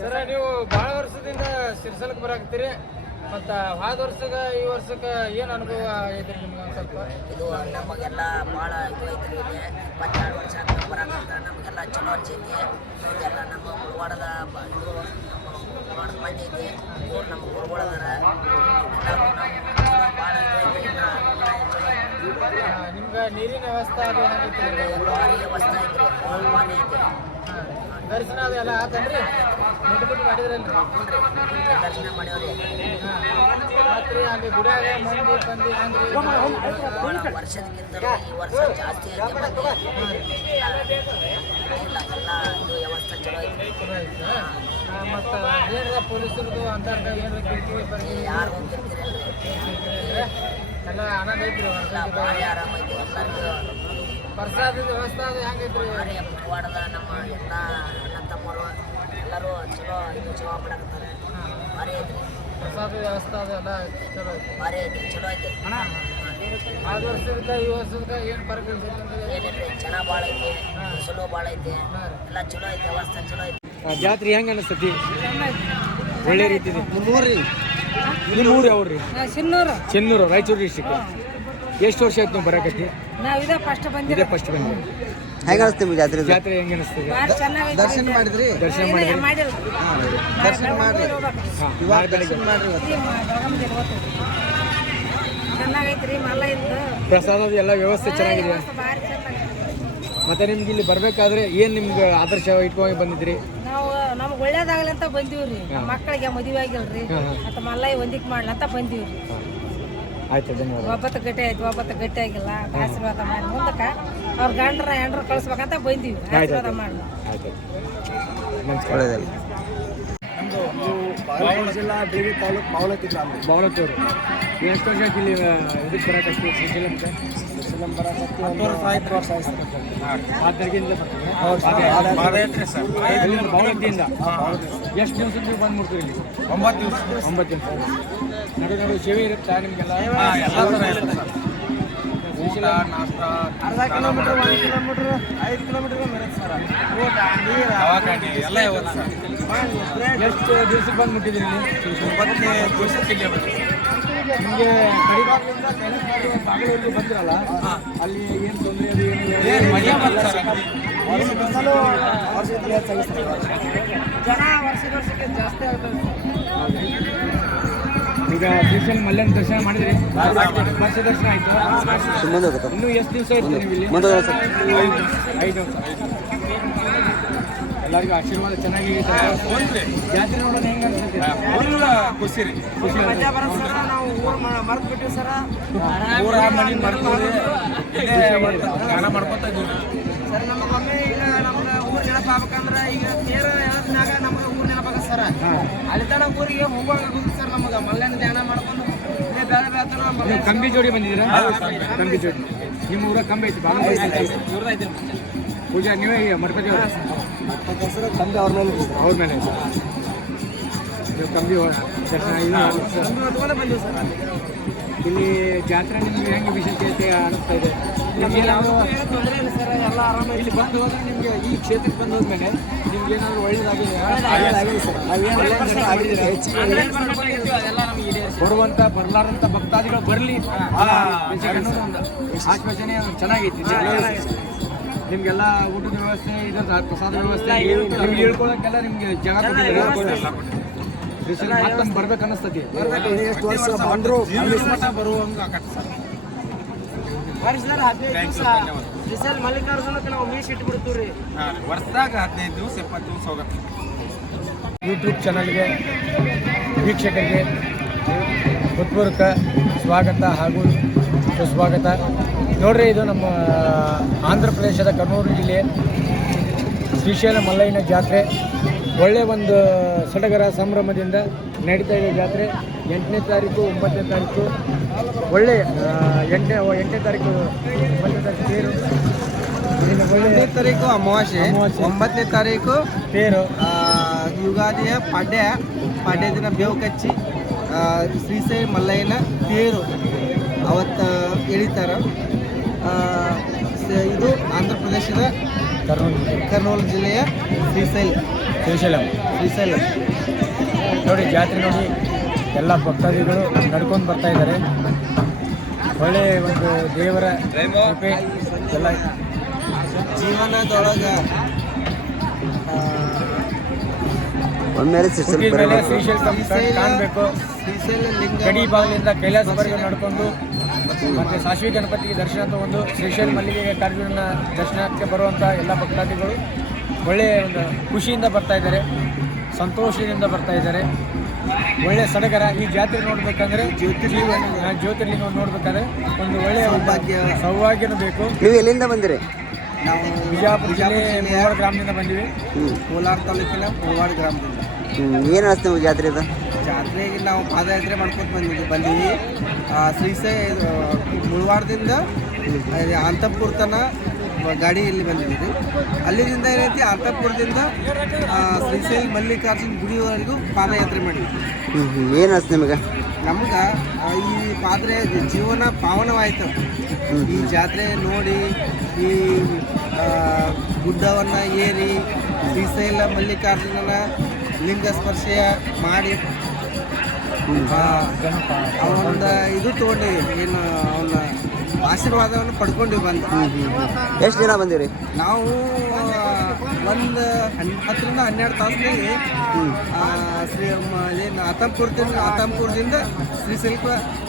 ಸರ ನೀವು ಭಾಳ ವರ್ಷದಿಂದ ಸಿರ್ಸಲಕ್ಕೆ ಬರಾಕತ್ತೀರಿ. ಮತ್ತ ಹಾದ ವರ್ಷಕ್ಕ ಈ ವರ್ಷಕ್ಕೆ ಏನು ಅನುಭವ ಐತ್ರಿ ನಿಮ್ಗೆ ಒಂದು ಸ್ವಲ್ಪ? ಇದು ನಮಗೆಲ್ಲ ಭಾಳ ಇದು ಐತ್ರಿ ಇಲ್ಲಿ. ಇಪ್ಪತ್ತೆರಡು ವರ್ಷ ಬರಾಕಂತ ನಮಗೆಲ್ಲ ಚಲೋ ಅನ್ಸೈತಿ. ಇದೆಲ್ಲ ನಮ್ಮ ಮುಳವಾಡದ ಇದು ಮುಳವಾಡದ ಮಂದಿ ಐತಿ. ಇವ್ರು ನಮ್ಮ ಭಾಳ. ನಿಮ್ಗೆ ನೀರಿನ ವ್ಯವಸ್ಥೆ ಅದು ಹೆಂಗೈತ್ರಿ ಭಾರಿ ವ್ಯವಸ್ಥೆ ಐತ್ರಿ. ಭಾಳ ಐತಿ. ದರ್ಶನ ಅದೆಲ್ಲ ಎಲ್ಲ ಆತನ್ರಿ ಮುಟ್ಟು ಮಾಡಿದ್ರಲ್ರಿ ದರ್ಶನ ಮಾಡ್ಯಾವ್ರಿ ರಾತ್ರಿ ಅಲ್ಲಿ ಗುಡಿಯಾಗ ಮಂದಿ ಬಂದು ಹೆಂಗ್ರಿ ವರ್ಷದಕ್ಕಿಂತ ಈ ವರ್ಷ ಜಾಸ್ತಿ ಐತಿ ಮಂದಿ ಇಲ್ಲ ಎಲ್ಲ ಇದು ವ್ಯವಸ್ಥೆ ಚಲೋ ಐತಿ. ಮತ್ತು ಪೊಲೀಸರದು ಅಂತಾರ್ಗ ಏನು ಕಿರಿಕಿರಿ ಬರ್ರಿ ಯಾರು ಎಲ್ಲ ಆನಂದ ಐತ್ರಿ ಭಾರಿ ಆರಾಮೈತಿ ಎಲ್ಲರಿಗೂ. ಪ್ರಸಾದದ ವ್ಯವಸ್ಥೆ ಅದು ಹೆಂಗೈತ್ರಿ? ನಮ್ಮ ಎಲ್ಲ ತಮ್ಮರು ಎಲ್ಲರೂ ಚಲೋ ಇದು ಚಲೋ ಮಾಡಕತ್ತಾರೆ ಭಾರಿ ಐತ್ರಿ. ಪ್ರಸಾದ ವ್ಯವಸ್ಥೆ ಅದೆಲ್ಲ ಚಲೋ ಐತಿ ಭಾರಿ ಐತ್ರಿ ಚಲೋ ಐತಿ ಆದ ವರ್ಷದಕ್ಕೆ ಈ ವರ್ಷದಕ್ಕೆ ಏನು ಫರಕ್ ಏನಿಲ್ರಿ ಜನ ಭಾಳ ಐತಿ ಚಲೋ ಭಾಳ ಐತಿ. ಹಾಂ ಎಲ್ಲ ಚಲೋ ಐತಿ ವ್ಯವಸ್ಥೆ ಚಲೋ ಐತಿ. ಜಾತ್ರೆ ಹೆಂಗೆ ಅನಿಸ್ತತಿ? ಒಳ್ಳೆ ರೀತಿ ಇದೆ ನಿಮ್ಮ ಊರು ಯಾವ್ರಿ ಸಿನ್ನೂರು ಚೆನ್ನೂರು. ರಾಯಚೂರು ಡಿಸ್ಟಿಕ್ ಎಷ್ಟು ವರ್ಷ ಆಯ್ತು ನೀವು ಬರಕತ್ತಿ? ನಾವು ಇದೇ ಫಸ್ಟ್ ಬಂದಿದೆ ಬಂದಿರೋ ಫಸ್ಟ್ ಬಂದ್ರಿ ಹೆಂಗ ಅನಿಸ್ತೀವಿ ನಿಮ್ಗೆ ಜಾತ್ರೆ? ಜಾತ್ರೆ ಹೆಂಗೆ ಅನಿಸ್ತದೆ ದರ್ಶನ ಮಾಡಿದ್ರಿ? ದರ್ಶನ ಮಾಡಿದ್ರಿ? ದರ್ಶನ ಮಾಡ್ರಿ. ಹಾಂ ಇವಾಗ ದರ್ಶನ ಮಾಡ್ರಿ ಇದ್ದು ಪ್ರಸಾದದ ಎಲ್ಲ ವ್ಯವಸ್ಥೆ ಚೆನ್ನಾಗಿದೆ. ಮತ್ತೆ ನಿಮ್ಗೆ ಇಲ್ಲಿ ಬರ್ಬೇಕಾದ್ರೆ ಏನು ನಿಮ್ಗೆ ಆದರ್ಶ ಇಟ್ಕೊಂಡು ಬಂದಿದ್ರಿ? ನಾವು ನಮ್ಗೆ ಒಳ್ಳೇದಾಗಲಿ ಅಂತ ಬಂದೀವ್ರಿ. ನಮ್ಮ ಮಕ್ಕಳಿಗೆ ಮದುವೆ ಆಗಿಲ್ರಿ. ಮತ್ತು ಮಲ್ಲಯ್ಯ ಹೊಂದಿಕ್ ಮಾಡ್ಲಂತ ಬಂದೀವ್ರಿ. ಆಯ್ತು ಧನ್ಯವಾದ ಒಬ್ಬತ್ತು ಗಟ್ಟಿ ಆಯ್ತು ಒಬ್ಬತ್ತು ಗಟ್ಟಿ ಆಗಿಲ್ಲ. ಆಶೀರ್ವಾದ ಮಾಡಿ ಮುಂದಕ್ಕೆ ಅವ್ರ ಗಂಡ್ರ ಹೆಂಡ್ರ ಕಳಿಸ್ಬೇಕಂತ ಬಂದೀವಿ. ಆಶೀರ್ವಾದ ಮಾಡಿ. ಆಯ್ತು ನಮಸ್ಕಾರ. ಜಿಲ್ಲಾ ತಾಲೂಕು ಎಷ್ಟು ವರ್ಷ ಬಂದ್ಬಿಡ್ತೀವಿ ಇಲ್ಲಿ ಇದಕ್ಕೆ ಬರಕತ್ತಿ ಶ್ರೀಶೈಲಂಗೆ ನಂಬರ್ ಹತ್ತು ವರ್ಷ ಆಯ್ತು ವರ್ಷ ಆಯ್ತು. ಆ ತಾರೀಕಿಂದ ಬರ್ತಾರೆ? ಎಲ್ಲಿಂದ? ಬಾವಲತ್ತಿಯಿಂದ ಎಷ್ಟು ದಿವಸದ ನೀವು ಬಂದು ಮುಡ್ತೀರಿ ಇಲ್ಲಿ? ಒಂಬತ್ತು ದಿವಸ. ಒಂಬತ್ತು ದಿವಸ. ನಡು ನಡು ಸೇವೆ ಇರುತ್ತಾ ನಿಮಗೆಲ್ಲ? ಎಲ್ಲ ಥರ ಇರುತ್ತೆ ಊಟ ನಾಷ್ಟ ಅರ್ಧ ಕಿಲೋಮೀಟರ್ ಒಂದು ಕಿಲೋಮೀಟರ್ ಐದು ಕಿಲೋಮೀಟರ್ ಇರುತ್ತೆ ಸರ್. ಊಟ ನೀರು ದವಾಖಾನೆ ಎಲ್ಲ ಇರುತ್ತೆ ಎಷ್ಟು ದಿವ್ಸಕ್ಕೆ ಬಂದು ಮುಟ್ಟಿದ್ರಿ ಇಲ್ಲಿ ಒಂಬತ್ತನೇ ದಿವಸಕ್ಕೆ ಇಲ್ಲೇ ಬಂದಿದ್ದೀವಿ. ನಿಮಗೆ ಬಾಗಿಲಲ್ಲಿ ಬಂದಿರಲ್ಲ? ಅಲ್ಲಿ ಏನು ತೊಂದರೆ ಅದು ಏನು ಏನ್ ಮಜಾ ಬರ್ತಾರೆ ಜನ ವರ್ಷದ ವರ್ಷಕ್ಕೆ ಜಾಸ್ತಿ ಆಗ್ತದೆ. ಈಗ ಶ್ರೀಶೈಲ ಮಲ್ಯನ ದರ್ಶನ ಮಾಡಿದ್ರಿ? ವರ್ಷ ದರ್ಶನ ಆಯ್ತು. ಇನ್ನು ಎಷ್ಟು ದಿವಸ ಇರ್ತೀವಿ ಇಲ್ಲಿ ಐದು. ಎಲ್ಲರಿಗೂ ಆಶೀರ್ವಾದ ಚೆನ್ನಾಗಿ ಜಾತ್ರೆ ನೋಡೋದು ಹೆಂಗೆ ಅನ್ಸುತ್ತೆ? ಖುಷಿ ರೀ. ಖುಷಿ ನಾವು ಊರು ಮರ್ತು ಬಿಟ್ಟಿವಿ ಸರ. ಊರ ಮನೆ ಗಾನ ಮಾಡ್ಕೊತಾ ಇದೀವಿ. ಸರ್ ನಮಗೊಮ್ಮೆ ಈಗ ನಮ್ಮ ಊರು ನೆನಪಾಗಬೇಕಂದ್ರೆ ಈಗ ತೇರ ಎಳದ್ನಾಗ ನಮ್ಗೆ ಊರು ನೆನಪಾಗ ಸರ್. ಅಲ್ಲಿ ತನಕ ಊರಿಗೆ ಹೋಗುವಾಗ ನಮಗೆ ಧ್ಯಾನ ಮಾಡ್ಕೊಂಡು ಇಲ್ಲೇ ಬೇರೆ ಕಂಬಿ ಜೋಡಿ ಬಂದಿದ್ದೀರಾ? ಕಂಬಿ ಜೋಡಿ. ನಿಮ್ಮ ಊರ ಕಂಬಿ ಐತಿ ಬಾಳ ಐತಿ. ಪೂಜಾ ನೀವೇ ಮರ್ಪತಿ ಕಂಬಿ ಅವ್ರ? ಮೇಲೆ. ಅವ್ರ ಮೇಲೆ ಕಂಬಿ ದರ್ಶನ ಸರ್ ಇಲ್ಲಿ ಜಾತ್ರೆ ನಿಮ್ಗೆ ಹೆಂಗೆ ವಿಶೇಷತೆ ಅನಿಸ್ತಾ ಇದೆ? ನಿಮ್ಗೆ ತೊಂದರೆ ಇಲ್ಲ ಸರ್ ಎಲ್ಲ ಆರಾಮ ಇಲ್ಲಿ ಬಂದು ಹೋದ್ರೆ ನಿಮಗೆ ಈ ಕ್ಷೇತ್ರಕ್ಕೆ ಬಂದು ಹೋದ್ಮೇಲೆ ನಿಮ್ಗೆ ಏನಾದ್ರು ಒಳ್ಳೇದಾಗಿದೆ ಕೊಡುವಂಥ ಇದೆ ಬರ್ಲಾರಂತ ಭಕ್ತಾದಿಗಳು ಬರಲಿ. ಆಶ್ವಾಸನೆ ಚೆನ್ನಾಗೈತಿ. ನಿಮ್ಗೆಲ್ಲ ಊಟದ ವ್ಯವಸ್ಥೆ ಇದ್ರ ಪ್ರಸಾದ ವ್ಯವಸ್ಥೆ ನಿಮ್ಗೆ ಹೇಳ್ಕೊಳಕ್ಕೆಲ್ಲ ನಿಮ್ಗೆ ಜಾಗ ಕೊಟ್ಟಿದ್ದಾರೆ ಮತ್ತೊಮ್ಮೆ ಬರ್ಬೇಕು ಅನ್ನಿಸ್ತತಿ ಎಷ್ಟು ವರ್ಷ ಬಂದ್ರು ಮಠ ಬರುವಂಗ ಆಗತ್ತೆ ಸರ್. ಸರ್ ಹದಿನೈದು ದಿವಸ. ಬಿಸಲ್ ಮಲ್ಲಿಕಾರ್ಜುನಕ್ಕೆ ನಾವು ಮೀಸ್ ಇಟ್ಟು ಬಿಡ್ತೀವಿ ವರ್ಷದಾಗ ಹದಿನೈದು ದಿವಸ ಇಪ್ಪತ್ತು ದಿವಸ ಹೋಗುತ್ತೆ. ಯೂಟ್ಯೂಬ್ ಚಾನಲ್ಗೆ ವೀಕ್ಷಕರಿಗೆ ಹೃತ್ಪೂರ್ವಕ ಸ್ವಾಗತ ಹಾಗೂ ಸುಸ್ವಾಗತ. ನೋಡ್ರಿ ಇದು ನಮ್ಮ ಆಂಧ್ರ ಪ್ರದೇಶದ ಕರ್ನೂರು ಜಿಲ್ಲೆ ಶ್ರೀಶೈಲ ಮಲ್ಲಯ್ಯನ ಜಾತ್ರೆ. ಒಳ್ಳೆ ಒಂದು ಸಡಗರ ಸಂಭ್ರಮದಿಂದ ನಡೀತಾ ಇದೆ ಜಾತ್ರೆ. ಎಂಟನೇ ತಾರೀಕು ಒಂಬತ್ತನೇ ತಾರೀಕು. ಒಳ್ಳೆ ಆ, ಎಂಟನೇ ಎಂಟನೇ ತಾರೀಕು ಒಂಬತ್ತನೇ ತಾರೀಕು ತೇರು. ತಾರೀಕು ಅಮಾವಾಸ್ಯೆ. ಒಂಬತ್ತನೇ ತಾರೀಕು ತೇರು. ಯುಗಾದಿಯ ಪಾಡ್ಯ ಪಾಡ್ಯ ದಿನ ಬೇವು ಕಚ್ಚಿ ಶ್ರೀಸೈ ಮಲ್ಲಯ್ಯನ ತೇರು ಅವತ್ತು ಎಳಿತಾರ. ಇದು ಆಂಧ್ರ ಪ್ರದೇಶದ ಕರ್ನೂಲ್ ಜಿಲ್ಲೆ. ಕರ್ನೂಲು ಜಿಲ್ಲೆಯ ಶ್ರೀಶೈಲ್ ಶ್ರೀಶೈಲಂ. ಶ್ರೀಶೈಲಂ. ನೋಡಿ ಜಾತ್ರೆ ನೋಡಿ. ಎಲ್ಲ ಭಕ್ತಾದಿಗಳು ನಡ್ಕೊಂಡು ಬರ್ತಾ ಇದ್ದಾರೆ. ಒಳ್ಳೆ ಒಂದು ದೇವರ ಕೃಪೆ ಎಲ್ಲ. ಜೀವನದೊಳಗೆ ಕಾಣಬೇಕು. ಗಡಿ ಭಾಗದಿಂದ ಕೈಲಾಸವರೆಗೆ ನಡ್ಕೊಂಡು ಮತ್ತೆ ಸಾಶ್ವಿ ಗಣಪತಿಗೆ ದರ್ಶನ ತಗೊಂಡು ಶ್ರೀಶೈಲ ಮಲ್ಲಿಗೆ ಕಾರ್ಜುನ ದರ್ಶನಕ್ಕೆ ಬರುವಂಥ ಎಲ್ಲ ಭಕ್ತಾದಿಗಳು ಒಳ್ಳೆಯ ಒಂದು ಖುಷಿಯಿಂದ ಬರ್ತಾ ಇದ್ದಾರೆ ಸಂತೋಷದಿಂದ ಬರ್ತಾ ಇದ್ದಾರೆ. ಒಳ್ಳೆಯ ಸಡಗರ ಈ ಜಾತ್ರೆ ನೋಡಬೇಕಂದ್ರೆ ಜ್ಯೋತಿರ್ಲಿಂಗ ಜ್ಯೋತಿರ್ಲಿಂಗ ನೋಡ್ಬೇಕಾದ್ರೆ ಒಂದು ಒಳ್ಳೆಯ ಭಾಗ್ಯ ಸೌಭಾಗ್ಯ. ಸೌಭಾಗ್ಯನೂ ಬೇಕು. ನೀವು ಎಲ್ಲಿಂದ ಬಂದಿರಿ? ನಾವು ಬಿಜಾಪುರ ಜಿಲ್ಲೆ ಮೂವಾಡ ಗ್ರಾಮದಿಂದ ಬಂದಿವಿ. ಕೋಲಾರ ತಾಲೂಕಿನ ಮೂವಾಡ ಗ್ರಾಮದಿಂದ. ಏನು ಅನಿಸ್ತು ನೀವು ಜಾತ್ರೆ ಇದು? ಜಾತ್ರೆಗೆ ನಾವು ಪಾದಯಾತ್ರೆ ಮಾಡ್ಕೊತ ಬಂದಿದ್ದೀವಿ ಬಂದೀವಿ. ಆ, ಮುಳವಾಡದಿಂದ ಅಲ್ಲಿ ಅಂತಪುರ ತನ ಗಾಡಿಯಲ್ಲಿ ಬಂದಿದ್ದೀವಿ. ಅಲ್ಲಿಂದ ಏನೈತಿ ಅರ್ಥಪುರದಿಂದ ಶ್ರೀಶೈಲ್ ಮಲ್ಲಿಕಾರ್ಜುನ ಗುಡಿವರೆಗೂ ಪಾದಯಾತ್ರೆ ಮಾಡಿದ್ವಿ. ಏನು ಅನಿಸ್ತು ನಿಮಗೆ? ನಮ್ಗೆ ಈ ಪಾತ್ರೆ ಜೀವನ ಪಾವನವಾಯಿತು. ಈ ಜಾತ್ರೆ ನೋಡಿ ಈ ಗುಡ್ಡವನ್ನು ಏರಿ ಶ್ರೀಶೈಲ ಮಲ್ಲಿಕಾರ್ಜುನನ ಲಿಂಗ ಸ್ಪರ್ಶ ಮಾಡಿ ಅವನ ಇದು ತೊಗೊಂಡು ಏನು ಅವನ ಆಶೀರ್ವಾದವನ್ನು ಪಡ್ಕೊಂಡು ಬಂದು. ಎಷ್ಟು ದಿನ ಬಂದಿರಿ? ನಾವು ಒಂದು ಹತ್ತರಿಂದ ಹನ್ನೆರಡು ತಾಸಿನಲ್ಲಿ ಆ, ಶ್ರೀ ಏನು ಅತಂಪುರದಿಂದ ಶ್ರೀ ಸ್ವಲ್ಪ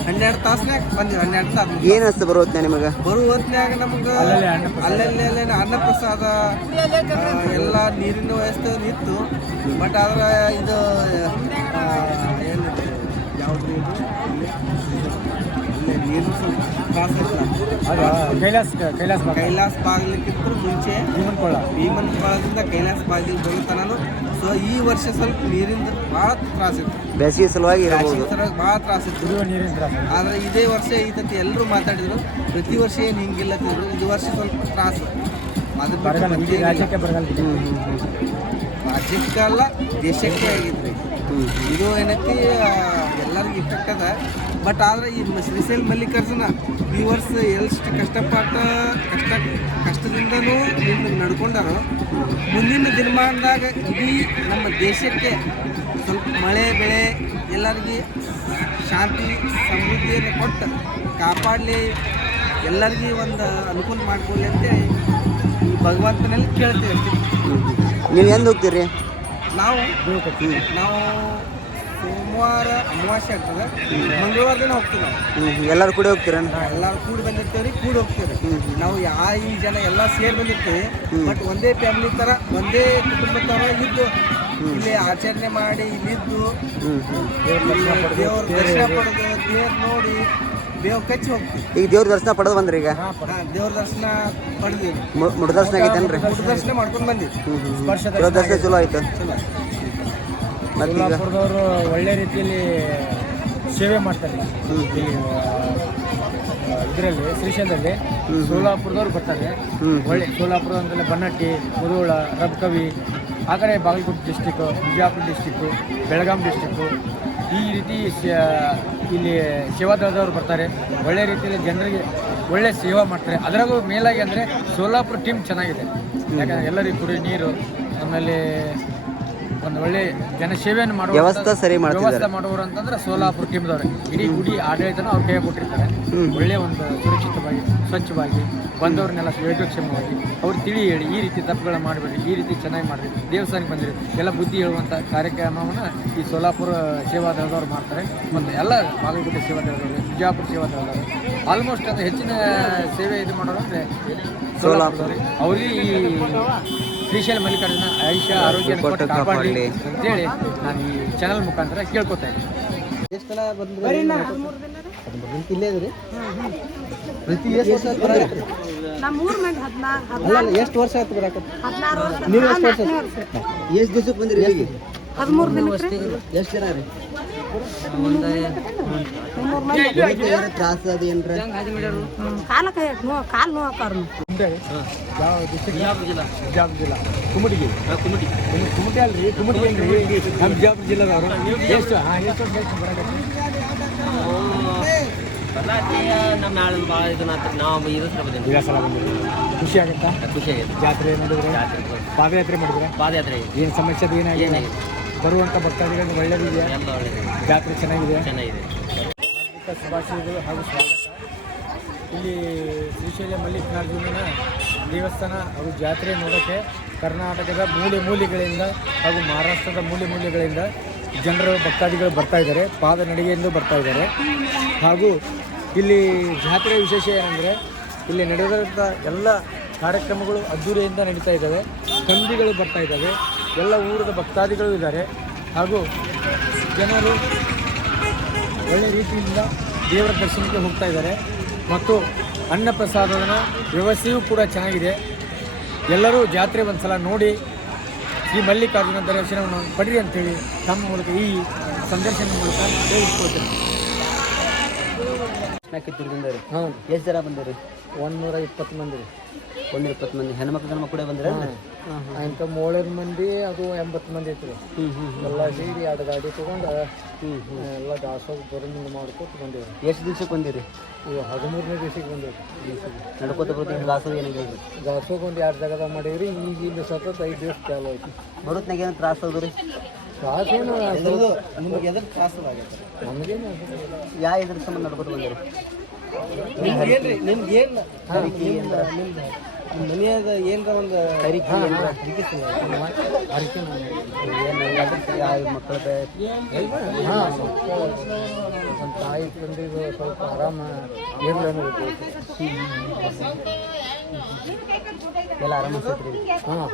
ಹನ್ನೆರಡು ತಾಸಿನಾಗ ಬಂದಿವಿ ಹನ್ನೆರಡು ತಾಸು. ಏನು ಅನಿಸ್ತು ಬರೋತ್ನ ನಿಮಗೆ? ಬರುವ ಹೊತ್ನ್ಯಾಗ ನಮ್ಗೆ ಅಲ್ಲಲ್ಲೇ ಅನ್ನಪ್ರಸಾದ. ಎಲ್ಲ ನೀರಿನ ವ್ಯವಸ್ಥೆ ಇತ್ತು. ಬಟ್ ಆದ್ರೆ ಇದು ಏನು ಯಾವ್ದು ನೀರು. ಕೈಲಾಸ ಕೈಲಾಸ ಕೈಲಾಸ ಬಾಗಿಲಕ್ಕಿಂತ ಮುಂಚೆ ಭೀಮನ್ಕೊಳ. ಕೊಳದಿಂದ ಕೈಲಾಸ ಬಾಗಿಲು ಬರುತ್ತಾನು ಸೊ ಈ ವರ್ಷ ಸ್ವಲ್ಪ ನೀರಿಂದ ಭಾಳ ತ್ರಾಸ ಇತ್ತು. ಬೇಸಿಗೆ ಸಲುವಾಗಿ ಇರಬಹುದು. ಭಾಳ ತ್ರಾಸ ಇತ್ತು. ಕುಡಿಯುವ ನೀರಿನ ತ್ರಾಸ. ಆದ್ರೆ ಇದೇ ವರ್ಷ ಐತಂತ ಎಲ್ಲರೂ ಮಾತಾಡಿದ್ರು ಪ್ರತಿ ವರ್ಷ ಏನು ಹಿಂಗಿಲ್ಲ ಅಂತಿದ್ರು ಇದು ವರ್ಷ ಸ್ವಲ್ಪ ತ್ರಾಸು. ಅದ್ರ ರಾಜ್ಯಕ್ಕೆ ಬರಗಾಲ. ರಾಜ್ಯಕ್ಕೆ ಅಲ್ಲ ದೇಶಕ್ಕೆ ಆಗಿದ್ರಿ. ಇದು ಏನೈತಿ ಎಲ್ಲರಿಗೂ ಇಫೆಕ್ಟ್ ಅದ ಬಟ್ ಆದ್ರೆ ಈ ಶ್ರೀಶೈಲ್ ಮಲ್ಲಿಕಾರ್ಜುನ ಈ ವರ್ಷ ಎಷ್ಟು ಕಷ್ಟಪಟ್ಟ ಕಷ್ಟ ಕಷ್ಟದಿಂದನೂ ನಡ್ಕೊಂಡಾರೋ ಮುಂದಿನ ದಿನಮಾನದಾಗ ಇಡೀ ನಮ್ಮ ದೇಶಕ್ಕೆ ಸ್ವಲ್ಪ ಮಳೆ ಬೆಳೆ ಎಲ್ಲರಿಗೆ ಶಾಂತಿ ಸಮೃದ್ಧಿಯನ್ನು ಕೊಟ್ಟು ಕಾಪಾಡಲಿ. ಎಲ್ಲರಿಗೂ ಒಂದು ಅನುಕೂಲ ಮಾಡ್ಕೊಳ್ಳಿ ಅಂತ ಈ ಭಗವಂತನಲ್ಲಿ ಕೇಳ್ತೀವಿ ಅಷ್ಟೇ. ನೀವು ಎಂದು ಹೋಗ್ತೀರಿ? ನಾವು ನಾವು ಸೋಮವಾರ ಅಮಾವಾಸ್ಯೆ ಆಗ್ತದೆ. ಮಂಗಳವಾರ ದಿನ ಹೋಗ್ತೀವಿ ನಾವು. ಹ್ಞೂ ಎಲ್ಲರೂ ಕೂಡ ಹೋಗ್ತೀರ? ಎಲ್ಲರೂ ಕೂಡ ಬಂದಿರ್ತೇವೆ ರೀ ಕೂಡಿ ಹೋಗ್ತೀವಿ ನಾವು ಯಾ ಈ ಜನ ಎಲ್ಲ ಸೇರಿ ಬಂದಿರ್ತೀವಿ. ಬಟ್ ಒಂದೇ ಫ್ಯಾಮಿಲಿ ಥರ ಒಂದೇ ಕುಟುಂಬ ತರ ಇದ್ದು ಇಲ್ಲಿ ಆಚರಣೆ ಮಾಡಿ ಇಲ್ಲಿದ್ದು ದೇವ್ರ ದರ್ಶನ ಪಡೆದು ದೇವ್ರ ನೋಡಿ ದೇವ್ರ ಕಚ್ಚಿ ಹೋಗ್ತೀವಿ. ಈಗ ದೇವ್ರ ದರ್ಶನ ಪಡೆದು ಬಂದ್ರಿ ಈಗ? ಹಾ, ದೇವ್ರ ದರ್ಶನ ಪಡೆದಿವಿ. ಮುಡ ದರ್ಶನ ಆಗೈತೇನ್ರಿ? ಮುಡ ದರ್ಶನ ಮಾಡ್ಕೊಂಡು ಬಂದಿವಿ. ಚಲೋ ದರ್ಶನ ಚಲೋ ಆಯ್ತು. ಚಲೋ ಸೋಲಾಪುರದವರು ಒಳ್ಳೆ ರೀತಿಯಲ್ಲಿ ಸೇವೆ ಮಾಡ್ತಾರೆ. ಇಲ್ಲಿ ಇದರಲ್ಲಿ ಶ್ರೀಶೈಲದಲ್ಲಿ ಸೋಲಾಪುರದವ್ರು ಬರ್ತಾರೆ. ಒಳ್ಳೆ ಸೋಲಾಪುರ ಅಂದರೆ ಬನ್ನಟ್ಟಿ ಮುರುಳ ರಬ್ಕವಿ ಆ ಕಡೆ Bagalkot district Bijapur district Belgaum district ಈ ರೀತಿ ಶ- ಇಲ್ಲಿ ಸೇವಾದಳದವ್ರು ಬರ್ತಾರೆ. ಒಳ್ಳೆ ರೀತಿಯಲ್ಲಿ ಜನರಿಗೆ ಒಳ್ಳೆ ಸೇವಾ ಮಾಡ್ತಾರೆ. ಅದರಾಗೂ ಮೇಲಾಗಿ ಅಂದರೆ ಸೋಲಾಪುರ ಟೀಮ್ ಚೆನ್ನಾಗಿದೆ. ಯಾಕಂದರೆ ಎಲ್ಲರಿಗೂ ಕುಡಿ ನೀರು ಆಮೇಲೆ ಒಂದು ಒಳ್ಳೆ ಜನಸೇವೆಯನ್ನು ಮಾಡುವ ವ್ಯವಸ್ಥೆ ಸರಿ. ವ್ಯವಸ್ಥೆ ಮಾಡುವವರು ಅಂತಂದ್ರೆ ಸೋಲಾಪುರ ಟೀಮ್ದವ್ರೆ ಇಡೀ ಗುಡಿ ಆಡಳಿತನ ಅವ್ರು ಕೈ ಕೊಟ್ಟಿರ್ತಾರೆ ಒಳ್ಳೆ ಒಂದು ಸುರಕ್ಷಿತವಾಗಿ ಸ್ವಚ್ಛವಾಗಿ ಬಂದವ್ರನ್ನೆಲ್ಲ ಯೋಗಕ್ಷೇಮವಾಗಿ ಅವ್ರು ತಿಳಿ ಹೇಳಿ ಈ ರೀತಿ ತಪ್ಪುಗಳನ್ನ ಮಾಡಬೇಡಿ ಈ ರೀತಿ ಚೆನ್ನಾಗಿ ಮಾಡಿರಿ ದೇವಸ್ಥಾನಕ್ಕೆ ಬಂದಿರಿ ಎಲ್ಲ ಬುದ್ಧಿ ಹೇಳುವಂಥ ಕಾರ್ಯಕ್ರಮವನ್ನು ಈ ಸೋಲಾಪುರ ಸೇವಾದಳದವ್ರು ಮಾಡ್ತಾರೆ. ಮತ್ತು ಎಲ್ಲ ಬಾಗಲಕೋಟೆ ಸೇವಾದಳದವರು ಬಿಜಾಪುರ ಸೇವಾದಳದವರು. ಆಲ್ಮೋಸ್ಟ್ ಅದು ಹೆಚ್ಚಿನ ಸೇವೆ ಇದು ಮಾಡೋರು ಸೋಲಾಪುರ. ಅವ್ರಿಗೆ ಈ ಶ್ರೀಶೈಲ ಮಲ್ಲಿಕಾರ್ಜುನ ಆಯುಷ್ಯ ಆರೋಗ್ಯ ಕೊಟ್ಟು ಕಾಪಾಡಲಿ. ಅಂತೇಳಿ ನಾನು ಈ ಚಾನಲ್ ಮುಖಾಂತರ ಕೇಳ್ಕೊತಾ ಇದ್ದೀನಿ. ಎಷ್ಟು ಸಲ ಬಂದ್ರಿ? ಇಲ್ಲೇ ಇದ್ರಿ ಪ್ರತಿ ಎಷ್ಟು ವರ್ಷ ಅಲ್ಲ ಅಲ್ಲ ಎಷ್ಟು ವರ್ಷ ಆಯ್ತು ನೀವು ಎಷ್ಟು ವರ್ಷ ಎಷ್ಟು ದಿವಸಕ್ಕೆ ಬಂದಿರಿ ಎಷ್ಟು ಜನ ರೀ? ತ್ರಾಸ ಅದು ಏನ್ರ ಕಾಲ ಕೈ ಕಾಲು ಆಕಾರ ಯಾವ ಡಿಸ್ಟ್ರಿಕ್ಟ್ ಬಿಜಾಪುರ ಜಿಲ್ಲಾ ಕುಮಟಿಗೆ ಕುಮಟಿ ಅಲ್ರಿ ನಮ್ಮ ಬಿಜಾಪುರ ಜಿಲ್ಲಾದವರು ಎಷ್ಟು ಹಾಂ ಎಷ್ಟು ವರ್ಷ ಆಯ್ತು ಬರಾಕತ್ತಿ? ನಮ್ಮ ನಾಳೆ ಭಾಳ ಇದನ್ನ ನಾವು ಇದು ಈಗ ಸಲ ಬಂದಿರಿ ಖುಷಿ ಆಗುತ್ತಾ ಖುಷಿ ಆಗಿದೆ ಜಾತ್ರೆ ನೋಡಿದ್ರೆ ಪಾದಯಾತ್ರೆ ಮಾಡಿದ್ರೆ ಪಾದಯಾತ್ರೆ ಏನು ಸಮಸ್ಯೆ ಅದು ಏನಾಗಿದೆ ಬರುವಂಥ ಭಕ್ತಾದಿಗಳಿಗೆ ಒಳ್ಳೆಯದಿದೆಯಾ ಎಲ್ಲ ಒಳ್ಳೆಯದು ಜಾತ್ರೆ ಚೆನ್ನಾಗಿದೆ. ಚೆನ್ನಾಗಿದೆ. ಶುಭಾಶಯಗಳು ಹಾಗೂ ಸ್ವಾಗತ. ಇಲ್ಲಿ ಶ್ರೀಶೈಲ ಮಲ್ಲಿಕಾರ್ಜುನನ ದೇವಸ್ಥಾನ ಹಾಗೂ ಜಾತ್ರೆ ನೋಡೋಕ್ಕೆ ಕರ್ನಾಟಕದ ಮೂಲೆ ಮೂಲೆಗಳಿಂದ ಹಾಗೂ ಮಹಾರಾಷ್ಟ್ರದ ಮೂಲೆ ಮೂಲೆಗಳಿಂದ ಜನರು ಭಕ್ತಾದಿಗಳು ಬರ್ತಾ ಇದ್ದಾರೆ. ಪಾದ ನಡಿಗೆಯಿಂದ ಬರ್ತಾ ಇದ್ದಾರೆ. ಹಾಗೂ ಇಲ್ಲಿ ಜಾತ್ರೆ ವಿಶೇಷ ಏನಂದರೆ ಇಲ್ಲಿ ನಡೆದಂಥ ಎಲ್ಲ ಕಾರ್ಯಕ್ರಮಗಳು ಅದ್ದೂರಿಯಿಂದ ನಡೀತಾ ಇದ್ದಾವೆ. ಕಂಬಿಗಳು ಬರ್ತಾ ಇದ್ದಾವೆ. ಎಲ್ಲ ಊರದ ಭಕ್ತಾದಿಗಳು ಇದ್ದಾರೆ. ಹಾಗೂ ಜನರು ಒಳ್ಳೆ ರೀತಿಯಿಂದ ದೇವರ ದರ್ಶನಕ್ಕೆ ಹೋಗ್ತಾ ಇದ್ದಾರೆ. ಮತ್ತು ಅನ್ನ ಪ್ರಸಾದದ ವ್ಯವಸ್ಥೆಯೂ ಕೂಡ ಚೆನ್ನಾಗಿದೆ. ಎಲ್ಲರೂ ಜಾತ್ರೆ ಒಂದ್ಸಲ ನೋಡಿ ಈ ಮಲ್ಲಿಕಾರ್ಜುನ ದರ್ಶನವನ್ನು ಪಡಿರಿ ಅಂತೇಳಿ ತಮ್ಮ ಮೂಲಕ ಈ ಸಂದರ್ಶನದ ಮೂಲಕ ಹೇಳಿಸ್ಕೊಳ್ತೇನೆ ಕಿತ್ತೂರಿಂದ ರೀ ಹ್ಞೂ ಎಷ್ಟು ಜನ ಬಂದಿರಿ ಒಂದೂರ ಇಪ್ಪತ್ತು ಮಂದಿ. ರೀ ಒಂದು ಇಪ್ಪತ್ತು ಮಂದಿ. ಹೆಣ್ಮಕ್ಳು ಗಂಡು ಕೂಡ ಬಂದ್ರೆ? ಇಂಥ ಮೂಳದ ಮಂದಿ ಅದು ಎಂಬತ್ತು ಮಂದಿ ಐತ್ರಿ ರೀ ಎಲ್ಲ ಸೇರಿ ಎರಡು ಗಾಡಿ ತೊಗೊಂಡು ಎಲ್ಲ ದಾಸೋಗ ಬರೋದು ಮಾಡ್ಕೊತ ಬಂದೇವೆ. ಎಷ್ಟು ದಿವ್ಸಕ್ಕೆ ಬಂದಿರಿ? ಇವು ಹದಿಮೂರನೇ ದಿವಸಕ್ಕೆ ಬಂದೇವೆ. ನಡ್ಕೋತ ಬರ್ತೀವಿ ದಾಸೋಗ ಏನಿಲ್ಲ ದಾಸೋಗ ಒಂದು ಎರಡು ಜಾಗದಾಗ ಮಾಡೀವ್ರಿ ಈಗ ಇಲ್ಲಿ ಸತತ ಐದು ದಿವಸ ಚಾಲು ಐತಿ ಬರೋತ್ನಾಗ ಏನು ತ್ರಾಸ ಹೌದ್ರಿ ತ್ರಾಸೇನು ನಿಮಗೆ ಎದ್ರ ಕಾಸು ನಮಗೇನು ಯಾ ಇದ್ರ ಸಂಬಂಧ ನಡ್ಕೋತ ಬಂದಿರಿ ನಿಮ್ಗೆ ನಿಮ್ಗೆ ಏನು ಹರಿಕೆ ನಿಮ್ದು ನಿಮ್ಮ ಮನೆಯಾಗ ಏನರ ಒಂದು ಕರಿಕಿ ಏನ್ರ ಹರಿಕೆ ಏನು ಯಾವ ಮಕ್ಕಳದ ಹಾಂ. ತಾಯಿ ತಂದಿದ್ದು ಸ್ವಲ್ಪ ಆರಾಮ ಏನು ಅನ್ನೋದು ಎಲ್ಲ ಆರಾಮ ಹಾಂ